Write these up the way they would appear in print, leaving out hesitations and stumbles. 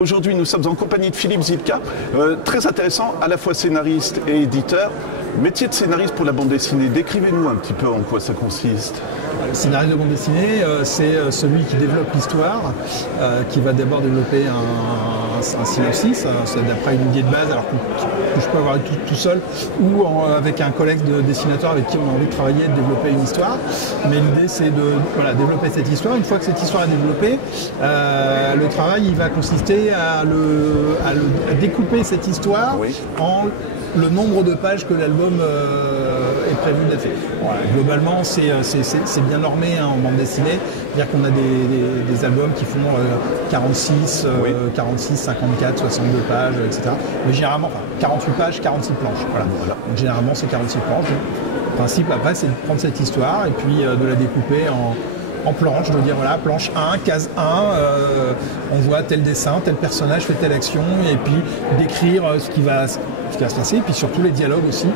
Aujourd'hui, nous sommes en compagnie de Philippe Zilka, très intéressant, à la fois scénariste et éditeur. Métier de scénariste pour la bande dessinée, décrivez-nous un petit peu en quoi ça consiste. Le scénariste de bande dessinée, c'est celui qui développe l'histoire, qui va d'abord développer un synopsis, c'est d'après une idée de base, alors que je peux avoir tout seul, ou avec un collègue de dessinateur avec qui on a envie de travailler et de développer une histoire. Mais l'idée, c'est de développer cette histoire. Une fois que cette histoire est développée, le travail il va consister à découper cette histoire en le nombre de pages que l'album est prévu d'être. Voilà, globalement, c'est bien normé en bande dessinée. C'est-à-dire qu'on a des albums qui font 46, 54, 62 pages, etc. Mais généralement, 48 pages, 46 planches. Voilà. Donc généralement, c'est 46 planches. Le principe, après, c'est de prendre cette histoire et puis de la découper en planches, de dire voilà, planche 1, case 1, on voit tel dessin, tel personnage fait telle action, et puis d'écrire ce qui va se passer, et puis surtout les dialogues aussi.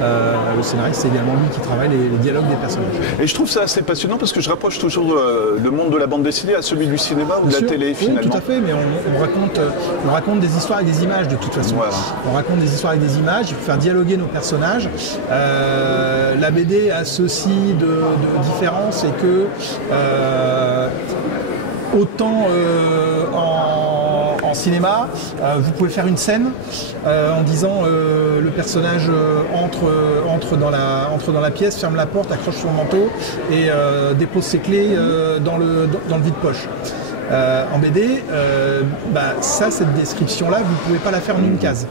Le scénariste, c'est également lui qui travaille les dialogues des personnages. Et je trouve ça assez passionnant parce que je rapproche toujours le monde de la bande dessinée à celui du cinéma ou de la télé finalement. Oui, tout à fait, mais on raconte des histoires avec des images de toute façon. Voilà. On raconte des histoires avec des images, il faut faire dialoguer nos personnages. La BD a ceci de différence, c'est que autant en cinéma, vous pouvez faire une scène en disant le personnage entre dans la pièce, ferme la porte, accroche son manteau et dépose ses clés dans le vide-poche. En BD, cette description-là, vous ne pouvez pas la faire en une case.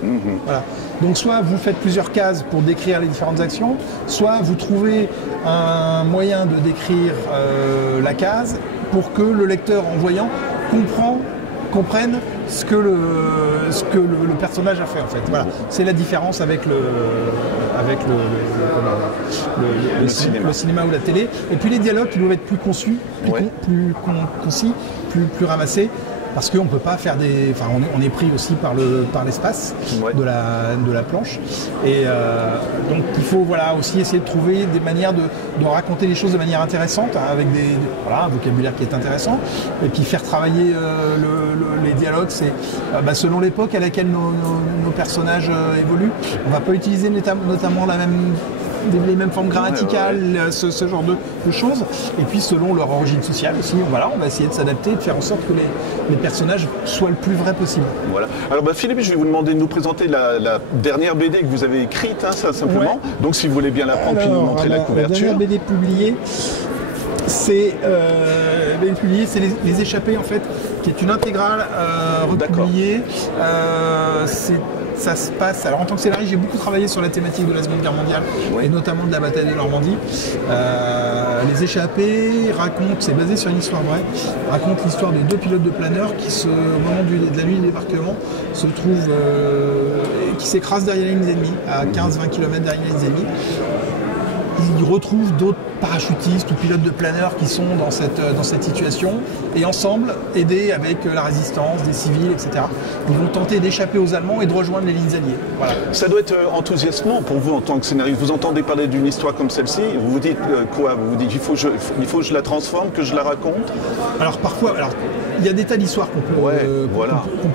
Voilà. Donc soit vous faites plusieurs cases pour décrire les différentes actions, soit vous trouvez un moyen de décrire la case pour que le lecteur, en voyant, comprenne ce que le personnage a fait en fait. Voilà. C'est la différence avec le cinéma ou la télé. Et puis les dialogues qui doivent être plus concis, plus ramassés. Parce qu'on ne peut pas faire on est pris aussi par l'espace de la planche. Et donc il faut aussi essayer de trouver des manières de raconter les choses de manière intéressante, avec un vocabulaire qui est intéressant. Et puis faire travailler les dialogues, c'est selon l'époque à laquelle nos personnages évoluent. On ne va pas utiliser notamment les mêmes formes grammaticales, ce genre de choses. Et puis selon leur origine sociale aussi, on va essayer de s'adapter, de faire en sorte que les personnages soient le plus vrai possible. Voilà. Alors Philippe, je vais vous demander de nous présenter la dernière BD que vous avez écrite, ça simplement. Ouais. Donc si vous voulez bien la prendre puis nous montrer la couverture. La dernière BD publiée, c'est les Échappés en fait, qui est une intégrale republiée. Ça se passe. Alors en tant que scénariste, j'ai beaucoup travaillé sur la thématique de la Seconde Guerre mondiale et notamment de la bataille de Normandie. Les Échappés c'est basé sur une histoire vraie, raconte l'histoire de deux pilotes de planeurs qui, au moment de la nuit du débarquement, se trouvent, qui s'écrasent derrière les lignes ennemies, à 15-20 km derrière les lignes ennemies. Ils retrouvent d'autres parachutistes ou pilotes de planeurs qui sont dans cette situation et ensemble, aidés avec la résistance, des civils, etc. Ils vont tenter d'échapper aux Allemands et de rejoindre les lignes alliées. Voilà. Ça doit être enthousiasmant pour vous en tant que scénariste. Vous entendez parler d'une histoire comme celle-ci, vous vous dites quoi? Vous vous dites il faut que je la transforme, que je la raconte? Alors parfois, il y a des tas d'histoires qu'on peut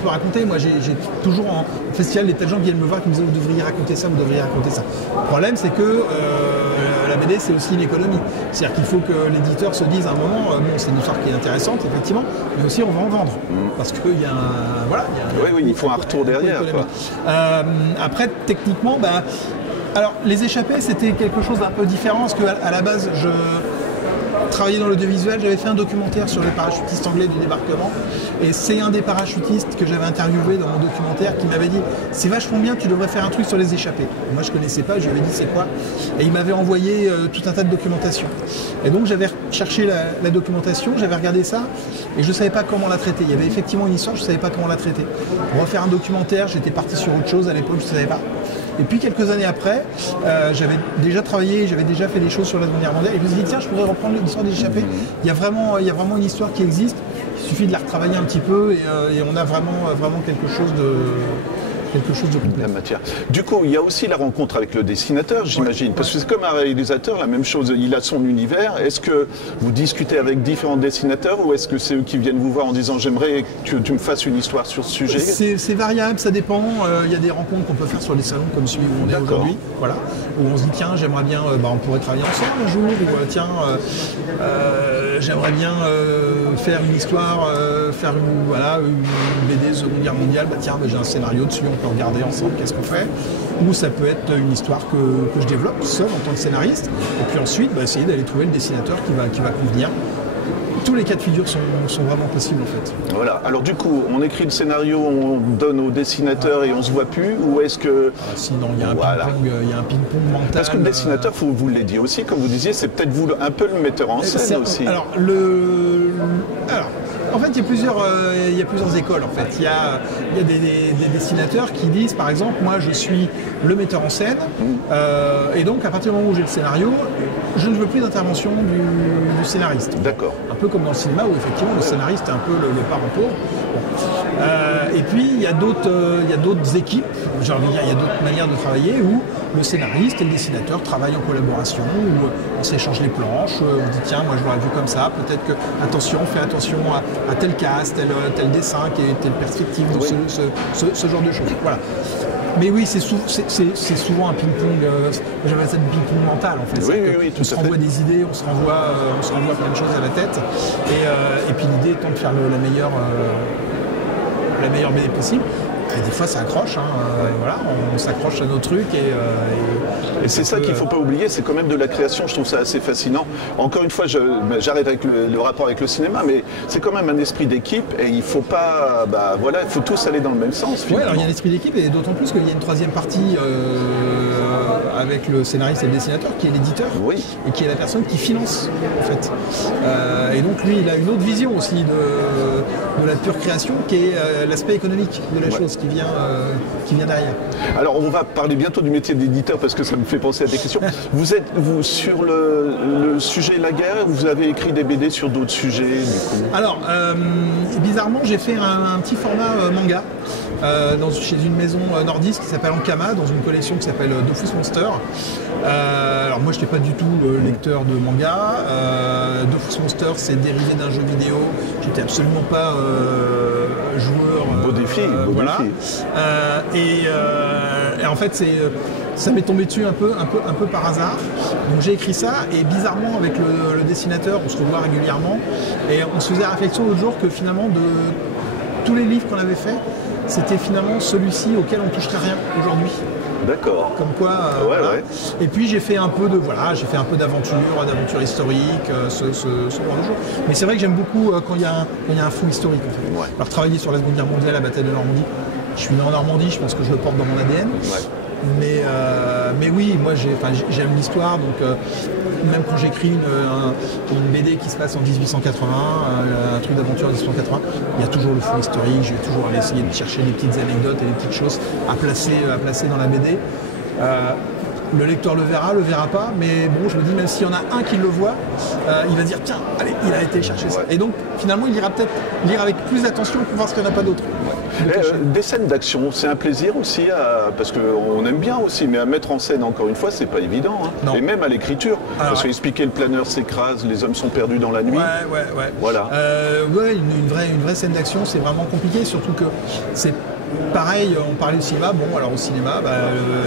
raconter. Moi, j'ai toujours en festival des tas de gens qui viennent me voir qui me disent vous devriez raconter ça, vous devriez raconter ça. Le problème, c'est que la BD, c'est aussi une économie. C'est-à-dire qu'il faut que l'éditeur se dise à un moment, c'est une histoire qui est intéressante, effectivement, mais aussi on va en vendre. Parce qu'il y a il faut un retour derrière. Après, techniquement, alors les Échappés, c'était quelque chose d'un peu différent, parce qu'à la base, je travaillé dans l'audiovisuel, j'avais fait un documentaire sur les parachutistes anglais du débarquement et c'est un des parachutistes que j'avais interviewé dans mon documentaire qui m'avait dit c'est vachement bien, tu devrais faire un truc sur les Échappés. Moi je connaissais pas, je lui avais dit c'est quoi et il m'avait envoyé tout un tas de documentation et donc j'avais cherché la documentation, j'avais regardé ça et je ne savais pas comment la traiter. Il y avait effectivement une histoire, je ne savais pas comment la traiter. Pour refaire un documentaire, j'étais parti sur autre chose à l'époque, je ne savais pas. Et puis quelques années après, j'avais déjà travaillé, j'avais déjà fait des choses sur la Seconde Guerre mondiale et je me suis dit tiens, je pourrais reprendre l'histoire des Échappés. Il y a vraiment une histoire qui existe, il suffit de la retravailler un petit peu et on a vraiment quelque chose quelque chose de complet. La matière. Du coup, il y a aussi la rencontre avec le dessinateur, j'imagine, parce que c'est comme un réalisateur, la même chose, il a son univers. Est-ce que vous discutez avec différents dessinateurs ou est-ce que c'est eux qui viennent vous voir en disant j'aimerais que tu me fasses une histoire sur ce sujet? C'est variable, ça dépend. Il y a des rencontres qu'on peut faire sur des salons comme celui où on est aujourd'hui, voilà, où on se dit tiens, j'aimerais bien, on pourrait travailler ensemble un jour, ou tiens, j'aimerais bien faire une histoire, faire une BD Seconde Guerre mondiale, tiens, j'ai un scénario dessus, on peut regarder ensemble, qu'est-ce qu'on fait? Ou ça peut être une histoire que je développe seul en tant que scénariste, et puis ensuite essayer d'aller trouver le dessinateur qui va convenir. Tous les cas de figure sont vraiment possibles en fait. Voilà, alors du coup, on écrit le scénario, on donne au dessinateur et on se voit plus, ou est-ce que... Sinon, il y a un ping-pong mental. Parce que le dessinateur, vous l'avez dit aussi, comme vous disiez, c'est peut-être vous un peu le metteur en scène aussi. Alors, en fait, il y a plusieurs écoles. En fait, il y a des dessinateurs qui disent, par exemple, moi, je suis le metteur en scène, et donc à partir du moment où j'ai le scénario, je ne veux plus d'intervention du scénariste. D'accord. Un peu comme dans le cinéma où effectivement le scénariste est un peu le parent pauvre. Et puis il y a d'autres équipes, j'ai envie de dire, il y a d'autres manières de travailler où le scénariste et le dessinateur travaillent en collaboration, où on s'échange les planches, on dit tiens, moi je l'aurais vu comme ça, peut-être que fais attention à tel cast, tel dessin, telle perspective, oui. ce genre de choses. Voilà. Mais oui, c'est souvent un ping-pong, j'appelle ça du ping-pong mental en fait. Oui, on se renvoie des idées, on se renvoie plein de choses à la tête. Et puis l'idée étant de faire la meilleure BD possible. Et des fois ça accroche, voilà, on s'accroche à nos trucs et c'est ça qu'il ne faut pas oublier, c'est quand même de la création, je trouve ça assez fascinant. Encore une fois, j'arrête avec le rapport avec le cinéma, mais c'est quand même un esprit d'équipe et il ne faut pas, il faut tous aller dans le même sens. Oui, alors il y a un esprit d'équipe et d'autant plus qu'il y a une troisième partie avec le scénariste et le dessinateur qui est l'éditeur, oui. Et qui est la personne qui finance en fait. Et donc lui, il a une autre vision aussi de la pure création qui est l'aspect économique de la chose qui vient derrière. Alors on va parler bientôt du métier d'éditeur parce que ça me fait penser à des questions. Vous êtes sur le sujet la guerre ou vous avez écrit des BD sur d'autres sujets du coup? Alors bizarrement j'ai fait un petit format manga chez une maison nordiste qui s'appelle Ankama, dans une collection qui s'appelle Dofus Monster. Alors moi je n'étais pas du tout lecteur de manga. Dofus Monster c'est dérivé d'un jeu vidéo. J'étais absolument pas joueur. Beau défi. Voilà. Et en fait ça m'est tombé dessus un peu par hasard. Donc j'ai écrit ça et bizarrement avec le dessinateur on se revoit régulièrement et on se faisait la réflexion l'autre jour que finalement de tous les livres qu'on avait fait, c'était finalement celui-ci auquel on ne toucherait rien aujourd'hui. D'accord. Comme quoi. Voilà. Ouais. Et puis j'ai fait un peu d'aventure historique, ce genre de choses. Mais c'est vrai que j'aime beaucoup quand il y a un fond historique. En fait. Ouais. Alors travailler sur la Seconde Guerre mondiale, la bataille de Normandie. Je suis né en Normandie, je pense que je le porte dans mon ADN. Ouais. Mais oui, moi j'aime l'histoire, donc même quand j'écris une BD qui se passe en 1880, un truc d'aventure en 1880, il y a toujours le fond historique, je vais toujours aller essayer de chercher des petites anecdotes et des petites choses à placer dans la BD. Le lecteur le verra pas, mais bon, je me dis, même s'il y en a un qui le voit, il va dire, tiens, allez, il a été chercher ça. Et donc, finalement, il ira peut-être lire avec plus d'attention pour voir ce qu'il n'y en a pas d'autres. Des scènes d'action, c'est un plaisir aussi, parce qu'on aime bien aussi, mais à mettre en scène, encore une fois, c'est pas évident. Hein. Et même à l'écriture, parce qu'expliquer le planeur s'écrase, les hommes sont perdus dans la nuit. Ouais. Voilà. Une vraie scène d'action, c'est vraiment compliqué, surtout que c'est pareil, on parlait du cinéma, alors au cinéma,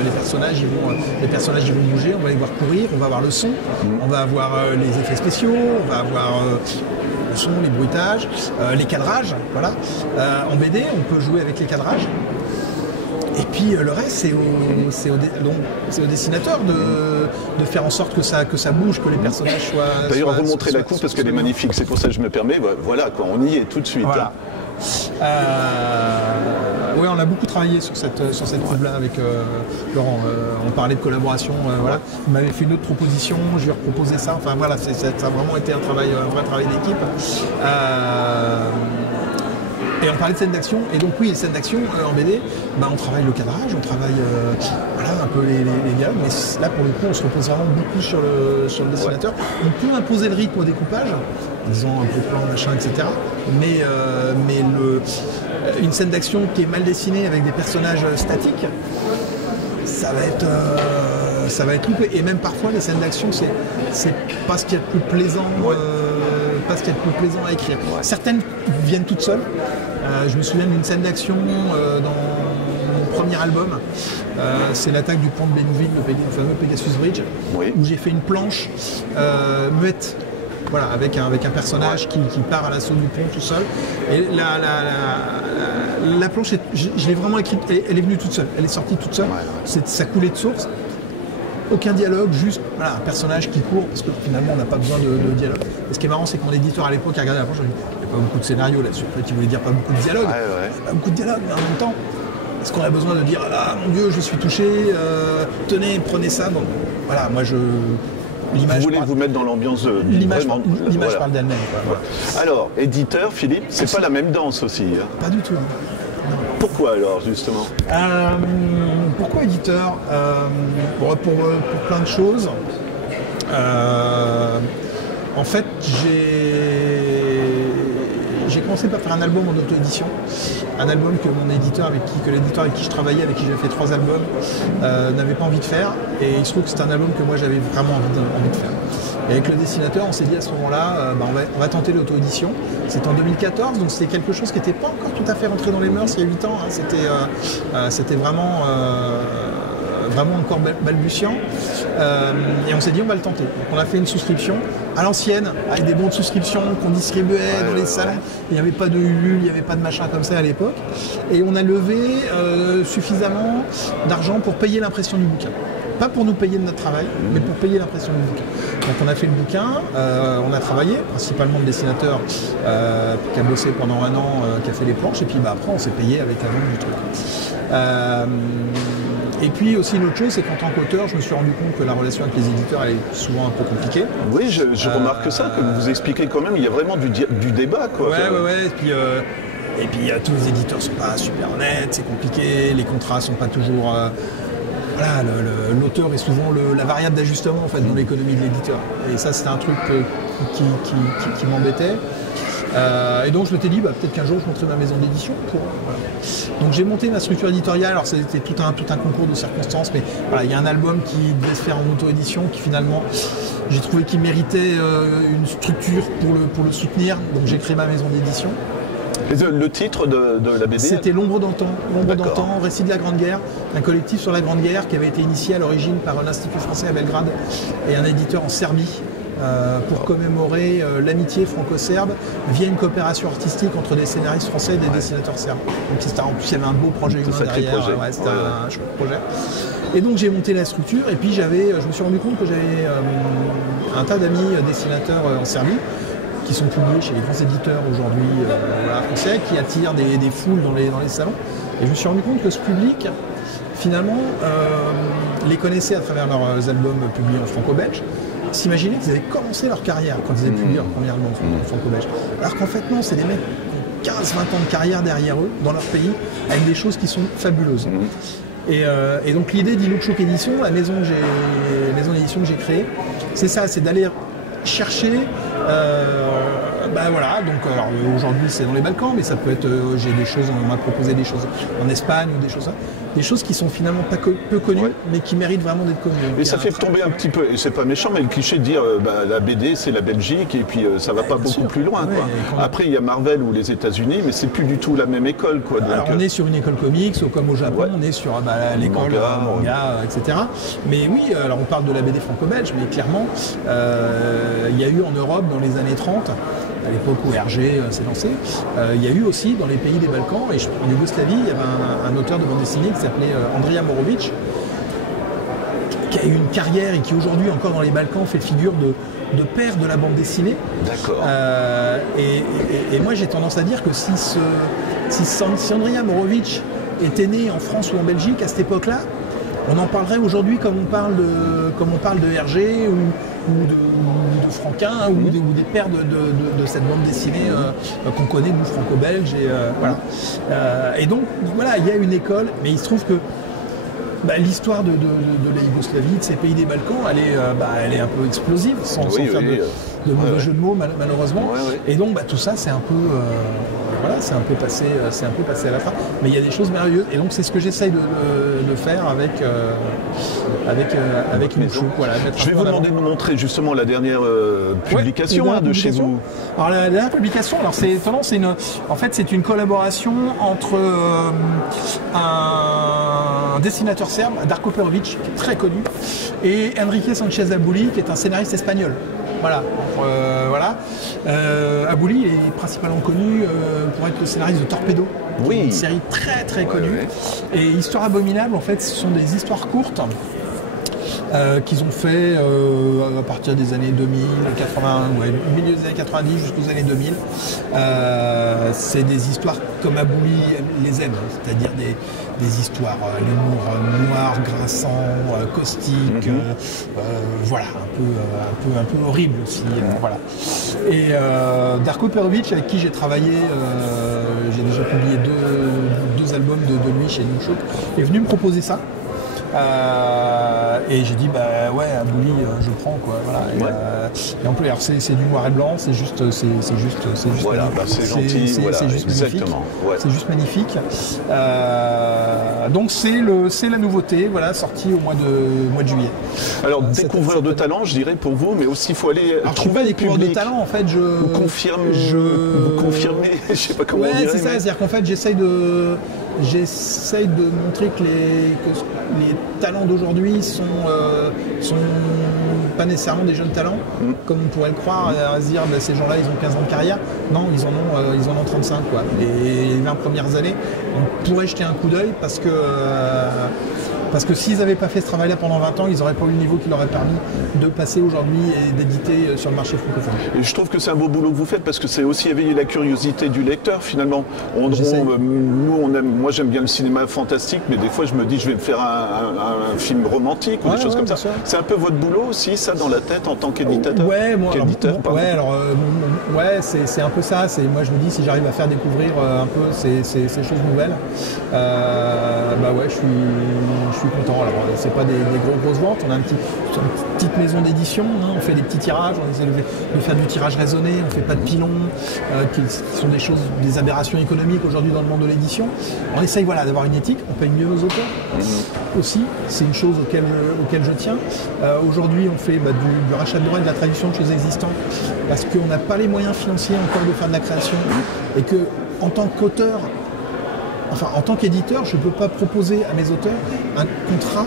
les personnages ils vont bouger, on va les voir courir, on va avoir le son, on va avoir les effets spéciaux, on va avoir le son, les bruitages, les cadrages, voilà. En BD, on peut jouer avec les cadrages. Et puis le reste, c'est au dessinateur de faire en sorte que ça bouge, que les personnages soient... D'ailleurs, vous montrez la coupe parce qu'elle est magnifique, c'est pour ça que je me permets, voilà, on y est tout de suite. Voilà. Oui, on a beaucoup travaillé sur cette coupe-là avec Laurent. On parlait de collaboration. Voilà. Il m'avait fait une autre proposition, je lui ai reproposé ça. Enfin voilà, ça a vraiment été un vrai travail d'équipe. Et on parlait de scènes d'action. Et donc oui, les scènes d'action en BD, on travaille le cadrage, on travaille un peu les dialogues. Mais là, pour le coup, on se repose vraiment beaucoup sur le dessinateur. On peut imposer le rythme au découpage. en disant un peu de plan, machin, etc. Mais une scène d'action qui est mal dessinée avec des personnages statiques, ça va être loupé. Et même parfois, les scènes d'action, c'est pas ce qu'il y a de plus plaisant. Pas ce qu'il y a de plus plaisant à écrire. Certaines viennent toutes seules. Je me souviens d'une scène d'action dans mon premier album. C'est l'attaque du pont de Bénouville, le fameux Pegasus Bridge, où j'ai fait une planche muette. Voilà, avec un personnage qui part à l'assaut du pont tout seul. Et la planche, je l'ai vraiment écrite, elle est venue toute seule. Elle est sortie toute seule. Ça coulait de source. Aucun dialogue, juste voilà, un personnage qui court, parce que finalement on n'a pas besoin de dialogue. Et ce qui est marrant, c'est que mon éditeur à l'époque a regardé la planche, il n'y a pas beaucoup de scénario là-dessus. En fait, il voulait dire pas beaucoup de dialogue. Pas beaucoup de dialogue, mais en même temps, est-ce qu'on a besoin de dire ah mon Dieu, je suis touché, tenez, prenez ça. Bon, voilà, moi vous voulez vous mettre dans l'ambiance l'image parle d'elle-même. Voilà. Alors, éditeur, Philippe, c'est pas la même danse aussi. Hein. Pas du tout. Pourquoi alors, justement Pourquoi éditeur pour plein de choses. En fait, j'ai commencé par faire un album en auto-édition. Un album que l'éditeur avec qui je travaillais, avec qui j'ai fait 3 albums, n'avait pas envie de faire. Et il se trouve que c'est un album que moi j'avais vraiment envie de faire. Et avec le dessinateur, on s'est dit à ce moment-là, on va tenter l'auto-édition. C'était en 2014, donc c'était quelque chose qui n'était pas encore tout à fait rentré dans les mœurs il y a 8 ans. Hein. C'était vraiment encore balbutiant. Et on s'est dit, on va le tenter. Donc on a fait une souscription à l'ancienne, avec des bons de souscription qu'on distribuait dans les salons. Il n'y avait pas de Ulule, il n'y avait pas de machin comme ça à l'époque. Et on a levé suffisamment d'argent pour payer l'impression du bouquin. Pas pour nous payer de notre travail, mais pour payer l'impression du bouquin. Donc on a fait le bouquin, on a travaillé, principalement le dessinateur qui a bossé pendant 1 an, qui a fait les planches, et puis après on s'est payé avec la vente du truc. Et puis aussi une autre chose, c'est qu'en tant qu'auteur, je me suis rendu compte que la relation avec les éditeurs elle est souvent un peu compliquée. Oui, je remarque ça, que vous expliquez quand même, il y a vraiment du débat. Quoi. Ouais. Et puis tous les éditeurs sont pas super honnêtes, c'est compliqué, les contrats sont pas toujours... Voilà, l'auteur est souvent la variable d'ajustement en fait, dans l'économie de l'éditeur. Et ça, c'était un truc qui m'embêtait. Et donc je m'étais dit, peut-être qu'un jour je monterai ma maison d'édition. Voilà. Donc j'ai monté ma structure éditoriale. Alors c'était tout un concours de circonstances, mais voilà, il y a un album qui devait se faire en auto-édition qui finalement, j'ai trouvé qu'il méritait une structure pour le soutenir. Donc j'ai créé ma maison d'édition. Le titre de la BD c'était L'ombre d'antan. L'ombre d'antan, récit de la Grande Guerre, un collectif sur la Grande Guerre qui avait été initié à l'origine par l'Institut français à Belgrade et un éditeur en Serbie pour commémorer l'amitié franco-serbe via une coopération artistique entre des scénaristes français et des dessinateurs serbes. Donc en plus il y avait un beau projet humain derrière, c'était un chouette projet. Et donc j'ai monté la structure et puis je me suis rendu compte que j'avais un tas d'amis dessinateurs en Serbie qui sont publiés chez les grands éditeurs aujourd'hui français, qui attirent des foules dans les salons. Et je me suis rendu compte que ce public, finalement, les connaissait à travers leurs albums publiés en franco-belge, s'imaginaient qu'ils avaient commencé leur carrière quand ils avaient publié leur premier album franco-belge. Alors qu'en fait, non, c'est des mecs qui ont 15-20 ans de carrière derrière eux, dans leur pays, avec des choses qui sont fabuleuses. Et donc l'idée d'Iloukchouk Édition, la maison d'édition que j'ai créée, c'est ça, c'est d'aller chercher... voilà, donc aujourd'hui c'est dans les Balkans, mais ça peut être, on m'a proposé des choses en Espagne ou des choses qui sont finalement peu connues, mais qui méritent vraiment d'être connues. Et ça fait tomber un petit peu, et c'est pas méchant, mais le cliché de dire la BD c'est la Belgique et puis ça va pas beaucoup plus loin. Quoi. Après il y a Marvel ou les États-Unis, mais c'est plus du tout la même école. Quoi. Alors on est sur une école comics, comme au Japon, on est sur l'école manga, etc. Mais oui, alors on parle de la BD franco-belge, mais clairement il y a eu en Europe dans les années 30, à l'époque où Hergé s'est lancé, il y a eu aussi dans les pays des Balkans, et en Yougoslavie, il y avait un auteur de bande dessinée qui s'appelait Andrija Morovic, qui a eu une carrière et qui aujourd'hui encore dans les Balkans fait figure de père de la bande dessinée. D'accord. Et moi j'ai tendance à dire que si Andrija Morovic était né en France ou en Belgique à cette époque-là, on en parlerait aujourd'hui comme on parle de Hergé ou de Franquin ou des pères de cette bande dessinée qu'on connaît, nous, franco-belge. Et donc, voilà, il y a une école, mais il se trouve que l'histoire de la Yougoslavie, de ces pays des Balkans, elle est un peu explosive, sans faire de mauvais jeux de mots malheureusement. Et donc tout ça c'est un peu voilà, c'est un peu passé à la fin. Mais il y a des choses merveilleuses. Et donc c'est ce que j'essaye de faire avec une chou. Voilà, je vais vous demander de nous montrer justement la dernière publication de chez vous. Alors la dernière publication, alors c'est étonnant, en fait c'est une collaboration entre un dessinateur serbe, Darko Perovic, qui est très connu, et Enrique Sanchez Abouli, qui est un scénariste espagnol. Voilà. Abouli est principalement connu pour être le scénariste de Torpedo, une série très très connue. Et Histoire abominable, en fait, ce sont des histoires courtes qu'ils ont fait à partir des années 2000, 80, milieu des années 90 jusqu'aux années 2000. C'est des histoires comme Abouli les aime, c'est-à-dire des histoires, l'humour noir, grinçant, caustique, voilà, un peu horrible aussi. Voilà. Et Darko Perovic, avec qui j'ai travaillé, j'ai déjà publié deux albums de lui chez New Shock, est venu me proposer ça. Et j'ai dit Abouli je prends quoi, voilà. Et en plus alors c'est du noir et blanc, c'est juste voilà, c'est gentil, c'est juste magnifique, c'est juste magnifique. Donc c'est la nouveauté, voilà, sortie au mois de juillet. Alors découvreur de talent, je dirais pour vous, mais aussi il faut aller trouver des découvreur de talent en fait. Vous confirmez, je sais pas comment dire. C'est ça, c'est-à-dire qu'en fait j'essaye de montrer que les talents d'aujourd'hui sont pas nécessairement des jeunes talents, comme on pourrait le croire, à se dire ces gens-là ils ont 15 ans de carrière. Non, ils en ont 35 quoi. Et les 20 premières années, on pourrait jeter un coup d'œil parce que s'ils n'avaient pas fait ce travail-là pendant 20 ans, ils n'auraient pas eu le niveau qui leur aurait permis de passer aujourd'hui et d'éditer sur le marché francophone. Et je trouve que c'est un beau boulot que vous faites parce que c'est aussi éveiller la curiosité du lecteur finalement. Moi j'aime bien le cinéma fantastique, mais des fois je me dis je vais me faire un film romantique ou des choses comme ça. C'est un peu votre boulot aussi, ça dans la tête en tant qu'éditateur. C'est un peu ça. Moi je me dis si j'arrive à faire découvrir un peu ces choses nouvelles, je suis content. Alors, c'est pas des grosses ventes. On a une petite maison d'édition. On fait des petits tirages. On essaie de faire du tirage raisonné. On fait pas de pilons, qui sont des aberrations économiques aujourd'hui dans le monde de l'édition. On essaye d'avoir une éthique. On paye mieux nos auteurs aussi. C'est une chose auquel je tiens. Aujourd'hui, on fait du rachat de droits et de la traduction de choses existantes parce qu'on n'a pas les moyens financiers encore de faire de la création et que en tant qu'auteur, en tant qu'éditeur, je ne peux pas proposer à mes auteurs un contrat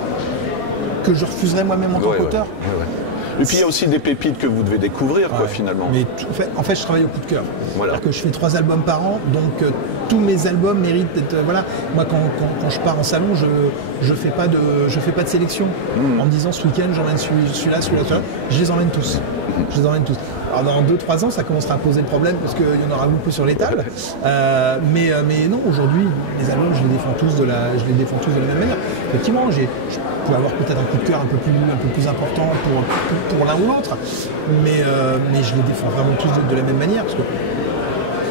que je refuserais moi-même en tant qu'auteur. Et puis il y a aussi des pépites que vous devez découvrir finalement. Mais en fait, je travaille au coup de cœur. C'est-à-dire que je fais 3 albums par an, donc tous mes albums méritent d'être. Moi, quand je pars en salon, je fais pas de sélection en me disant ce week-end j'emmène celui-là. Je les emmène tous. Alors dans 2-3 ans, ça commencera à poser le problème parce qu'il y en aura beaucoup sur l'étal. Mais non, aujourd'hui, les albums, je les défends tous de la même manière. Effectivement, je peux avoir peut-être un coup de cœur un peu plus important pour l'un ou l'autre, mais je les défends vraiment tous de la même manière parce que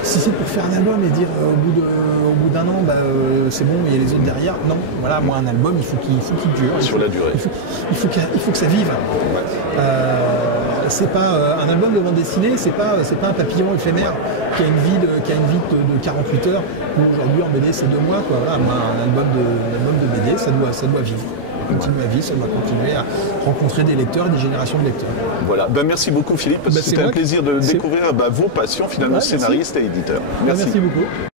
si c'est pour faire un album et dire au bout d'un an c'est bon, il y a les autres derrière, non, voilà, moi un album il faut qu'il dure. Sur la durée. Il faut que ça vive. C'est pas un album de bande dessinée, c'est pas un papillon éphémère qui a une vie de 48 heures où aujourd'hui en BD c'est 2 mois quoi. Voilà, moi un album de BD ça doit vivre. Continuer à vivre, ça doit continuer à rencontrer des lecteurs et des générations de lecteurs. Voilà, merci beaucoup Philippe, c'était un plaisir de découvrir vos passions finalement, scénaristes et éditeurs. Merci beaucoup.